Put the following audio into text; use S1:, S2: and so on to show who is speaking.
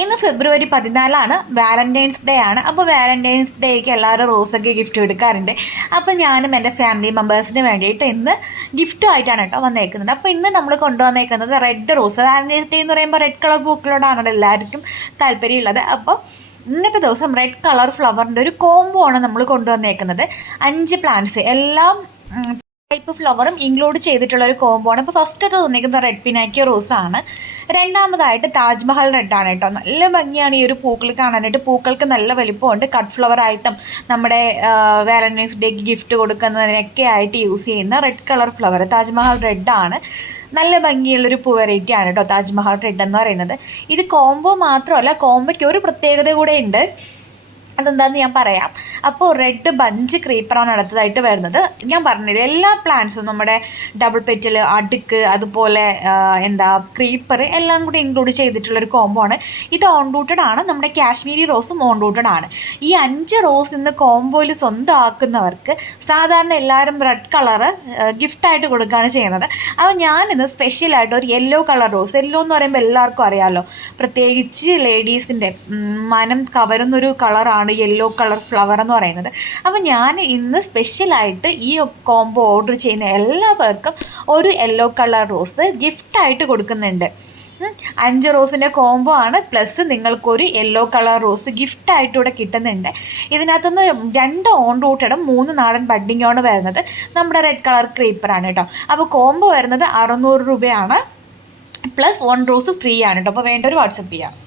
S1: ഇന്ന് ഫെബ്രുവരി പതിനാലാണ് Valentine's day ആണ്. അപ്പോൾ വാലന്റൈൻസ് ഡേക്ക് എല്ലാവരും റോസൊക്കെ ഗിഫ്റ്റ് കൊടുക്കാറുണ്ട് അപ്പോൾ ഞാനും എന്റെ ഫാമിലി മെമ്പേഴ്സിന് വേണ്ടിയിട്ട് ഇന്ന് ഗിഫ്റ്റും ആയിട്ടാണ് കേട്ടോ വന്നേക്കുന്നത്. അപ്പോൾ ഇന്ന് നമ്മൾ കൊണ്ടുവന്നേക്കുന്നത് റെഡ് റോസ് വാലന്റൈൻസ് ഡേ എന്ന് പറയുമ്പോൾ റെഡ് കളർ പൂക്കളോടാണല്ലോ എല്ലാവർക്കും താല്പര്യമുള്ളത്. അപ്പോൾ ഇന്നത്തെ ദിവസം റെഡ് കളർ ഫ്ലവറിന്റെ ഒരു കോംബോ ആണ് നമ്മൾ കൊണ്ടുവന്നേക്കുന്നത്. അഞ്ച് പ്ലാന്റ്സ് എല്ലാം ടൈപ്പ് ഫ്ലവറും ഇൻക്ലൂഡ് ചെയ്തിട്ടുള്ള ഒരു കോംബോ ആണ്. ഇപ്പോൾ ഫസ്റ്റ് തോന്നിക്കുന്നത് റെഡ് പിനാക്കിയോ റോസ് ആണ്. രണ്ടാമതായിട്ട് താജ്മഹൽ റെഡ് ആണ് കേട്ടോ. നല്ല ഭംഗിയാണ് ഈ ഒരു പൂക്കൾ കാണാനായിട്ട്. പൂക്കൾക്ക് നല്ല വലിപ്പമുണ്ട്. കട്ട് ഫ്ലവർ ആയിട്ടും നമ്മുടെ വാലന്റൈൻസ് ഡേക്ക് ഗിഫ്റ്റ് കൊടുക്കുന്നതിനൊക്കെ ആയിട്ട് യൂസ് ചെയ്യുന്ന red colour flower Taj Mahal red ആണ്. നല്ല ഭംഗിയുള്ളൊരു പൂ വെറൈറ്റി ആണ് കേട്ടോ താജ്മഹൽ റെഡ് എന്ന് പറയുന്നത്. ഇത് കോംബോ മാത്രമല്ല കോംബോയ്ക്ക് ഒരു പ്രത്യേകത കൂടെ ഉണ്ട്. അതെന്താന്ന് ഞാൻ പറയാം. അപ്പോൾ റെഡ് ബഞ്ച് ക്രീപ്പറാണ് അടുത്തതായിട്ട് വരുന്നത്. ഞാൻ പറഞ്ഞില്ല എല്ലാ പ്ലാന്റ്സും നമ്മുടെ ഡബിൾ പെറ്റൽ അടുക്ക് അതുപോലെ എന്താ ക്രീപ്പർ എല്ലാം കൂടി ഇൻക്ലൂഡ് ചെയ്തിട്ടുള്ളൊരു കോംബോ ആണ്. ഇത് ഓൺ റൂട്ടഡ് ആണ്. നമ്മുടെ കാശ്മീരി റോസും ഓൺ റൂട്ടഡ് ആണ്. ഈ അഞ്ച് റോസ് ഇന്ന് കോംബോയിൽ സ്വന്തമാക്കുന്നവർക്ക് സാധാരണ എല്ലാവരും റെഡ് കളറ് ഗിഫ്റ്റായിട്ട് കൊടുക്കുകയാണ് ചെയ്യുന്നത്. അപ്പോൾ ഞാനിന്ന് സ്പെഷ്യലായിട്ട് ഒരു യെല്ലോ കളർ റോസ് യെല്ലോ എന്ന് പറയുമ്പോൾ എല്ലാവർക്കും അറിയാമല്ലോ പ്രത്യേകിച്ച് ലേഡീസിന്റെ മനം കവരുന്നൊരു കളറാണ് യെല്ലോ കളർ ഫ്ലവർ എന്ന് പറയുന്നത്. അപ്പോൾ ഞാൻ ഇന്ന് സ്പെഷ്യലായിട്ട് ഈ കോംബോ ഓർഡർ ചെയ്യുന്ന എല്ലാ പേർക്കും ഒരു യെല്ലോ കളർ റോസ് ഗിഫ്റ്റായിട്ട് കൊടുക്കുന്നുണ്ട്. അഞ്ച് റോസിന്റെ കോംബോ ആണ് പ്ലസ് നിങ്ങൾക്കൊരു യെല്ലോ കളർ റോസ് ഗിഫ്റ്റായിട്ട് ഇവിടെ കിട്ടുന്നുണ്ട്. ഇതിനകത്തുനിന്ന് രണ്ട് ഓൺ റൂട്ടഡും മൂന്ന് നാടൻ ബഡ്ഡിങ്ങോണ് വരുന്നത്. നമ്മുടെ റെഡ് കളർ ക്രീപ്പറാണ് കേട്ടോ. അപ്പോൾ കോംബോ വരുന്നത് അറുന്നൂറ് രൂപയാണ് പ്ലസ് വൺ റോസ് ഫ്രീ ആണ് കേട്ടോ. അപ്പോൾ വേണ്ടവർ വാട്സപ്പ് ചെയ്യാം.